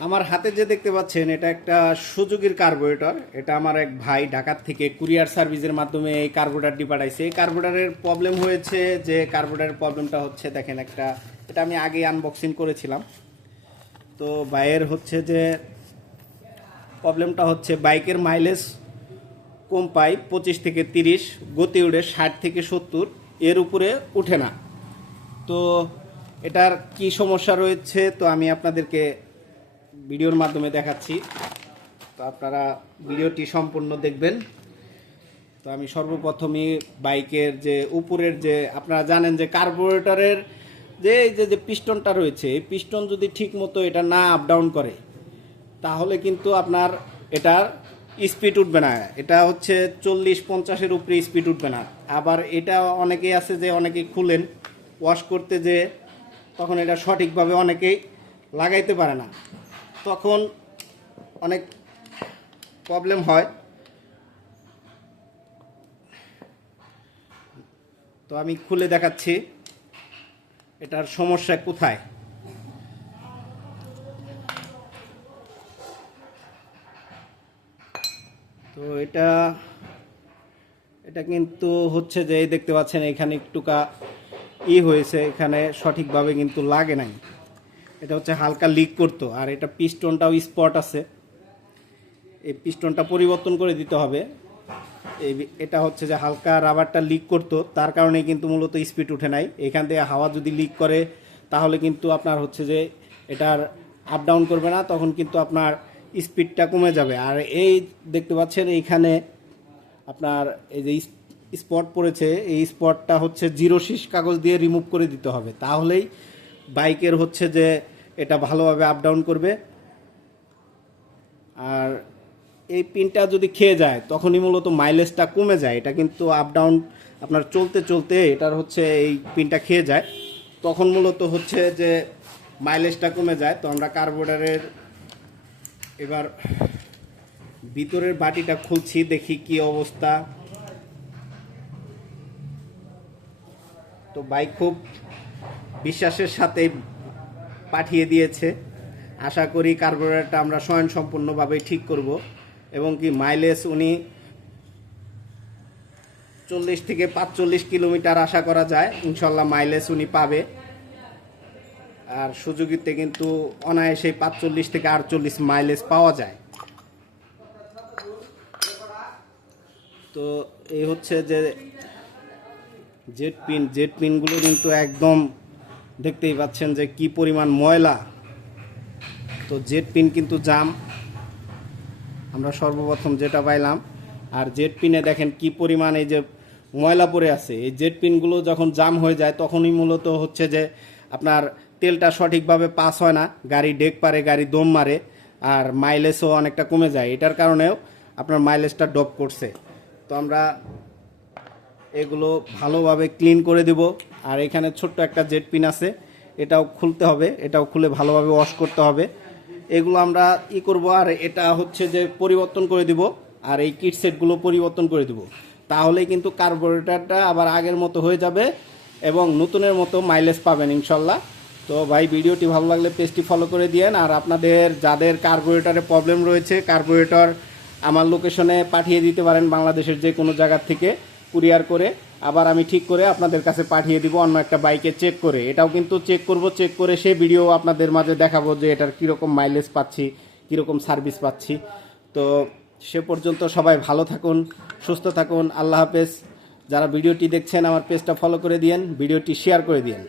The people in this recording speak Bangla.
আমার হাতে যে দেখতে পাচ্ছেন এটা একটা সুজুকির কার্বোরেটর। এটা আমার এক ভাই ঢাকা থেকে কুরিয়ার সার্ভিসের মাধ্যমে এই কার্বোরেটরটি পাঠাইছে। এই কার্বোরেটরের প্রবলেম হয়েছে যে কার্বোরেটরের প্রবলেমটা হচ্ছে দেখেন একটা, এটা আমি আগে আনবক্সিং করেছিলাম। তো ভাইয়ের হচ্ছে যে প্রবলেমটা হচ্ছে বাইকের মাইলেজ কম পাই 25 থেকে 30, গতি উঠে 60 থেকে 70, এর উপরে উঠে না। তো এটার কি সমস্যা রয়েছে তো আমি আপনাদেরকে ভিডিওর মাধ্যমে দেখাচ্ছি। তো আপনারা ভিডিওটি সম্পূর্ণ দেখবেন। তো আমি সর্বপ্রথমই বাইকের যে উপরের যে আপনারা জানেন যে কার্বোরেটরের যে এই যে পিস্টনটা রয়েছে, এই পিস্টন যদি ঠিক মতো এটা না আপ ডাউন করে তাহলে কিন্তু আপনার এটার স্পিড উঠবে না। এটা হচ্ছে 40-50-এর উপরে স্পিড উঠবে না। আবার এটা অনেকেই আছে যে অনেকেই খুলেন ওয়াশ করতে যে তখন এটা সঠিকভাবে অনেকেই লাগাইতে পারে না, তখন অনেক প্রবলেম হয়। তো আমি খুলে দেখাচ্ছি এটার সমস্যা কোথায়। তো এটা এটা কিন্তু হচ্ছে যে এই দেখতে পাচ্ছেন এখানে একটুকা হয়েছে, এখানে সঠিকভাবে কিন্তু লাগে নাই। এটা হচ্ছে হালকা লিক করতো, আর এটা পিস্টনটাও স্পট আছে, এই পিস্টনটা পরিবর্তন করে দিতে হবে। এই এটা হচ্ছে যে হালকা রাবারটা লিক করতো, তার কারণে কিন্তু মূলত স্পিড উঠে নাই। এখান থেকে হাওয়া যদি লিক করে তাহলে কিন্তু আপনার হচ্ছে যে এটার আপ ডাউন করবে না, তখন কিন্তু আপনার স্পিডটা কমে যাবে। আর এই দেখতে পাচ্ছেন এইখানে আপনার এই যে স্পট পড়েছে, এই স্পটটা হচ্ছে 0 কাগজ দিয়ে রিমুভ করে দিতে হবে, তাহলেই বাইকের হচ্ছে যে এটা ভালোভাবে আপ ডাউন করবে। আর এই পিনটা যদি খেয়ে যায় তখনই মূলত মাইলেজটা কমে যায়। এটা কিন্তু আপ ডাউন আপনার চলতে চলতে এটার হচ্ছে এই পিনটা খেয়ে যায়, তখন মূলত হচ্ছে যে মাইলেজটা কমে যায়। তো আমরা কার্বোরেটরের এবার ভিতরের বাটিটা খুলছি, দেখি কি অবস্থা। তো বাইক খুব বিশ্বাসের সাথে পাঠিয়ে দিয়েছে। আশা করি কার্বোরেটরটা আমরা স্বয়ংসম্পূর্ণভাবে ঠিক করব, এবং কি মাইলেজ উনি 40 থেকে 45 কিলোমিটার আশা করা যায় ইনশাল্লাহ মাইলেজ উনি পাবে। আর সুজুকিতে কিন্তু অনায়াসে 45 থেকে 48 মাইলেজ পাওয়া যায়। তো এই হচ্ছে যে জেট পিনগুলো কিন্তু একদম দেখতেই পাচ্ছেন যে কি পরিমাণ ময়লা। তো জেট পিন কিন্তু জাম, আমরা সর্বপ্রথম যেটা পাইলাম। আর জেট পিনে দেখেন কি পরিমাণ এই যে ময়লা পড়ে আছে। এই জেট পিনগুলো যখন জাম হয়ে যায় তখনই মূলত হচ্ছে যে আপনার তেলটা সঠিকভাবে পাস হয় না, গাড়ি ডেক পারে, গাড়ি দম মারে, আর মাইলেজও অনেকটা কমে যায়। এটার কারণেও আপনার মাইলেজটা ড্রপ করছে। তো আমরা এগুলো ভালোভাবে ক্লিন করে দেব। আর এখানে ছোট্ট একটা জেট পিন আছে, এটাও খুলতে হবে, এটাও খুলে ভালোভাবে ওয়াশ করতে হবে। এগুলো আমরা করব। আর এটা হচ্ছে যে পরিবর্তন করে দিব, আর এই কিট সেটগুলো পরিবর্তন করে দিব, তাহলেই কিন্তু কার্বোরেটরটা আবার আগের মতো হয়ে যাবে এবং নতুনের মতো মাইলেজ পাবেন ইনশাল্লাহ। তো ভাই ভিডিওটি ভালো লাগলে পেজটি ফলো করে দিয়েন। আর আপনাদের যাদের কার্বোরেটরে প্রবলেম রয়েছে, কার্বোরেটর আমার লোকেশনে পাঠিয়ে দিতে পারেন বাংলাদেশের যে কোনো জায়গা থেকে কুরিয়ার করে, আবার আমি ঠিক করে আপনাদের কাছে পাঠিয়ে দিব অন্য একটা বাইকে চেক করে। এটাও কিন্তু চেক করব, চেক করে সেই ভিডিও আপনাদের মাঝে দেখাবো যে এটার কীরকম মাইলেজ পাচ্ছি, কীরকম সার্ভিস পাচ্ছি। তো সে পর্যন্ত সবাই ভালো থাকুন, সুস্থ থাকুন, আল্লাহ হাফেজ। যারা ভিডিওটি দেখছেন আমার পেজটা ফলো করে দিয়েন, ভিডিওটি শেয়ার করে দিয়েন।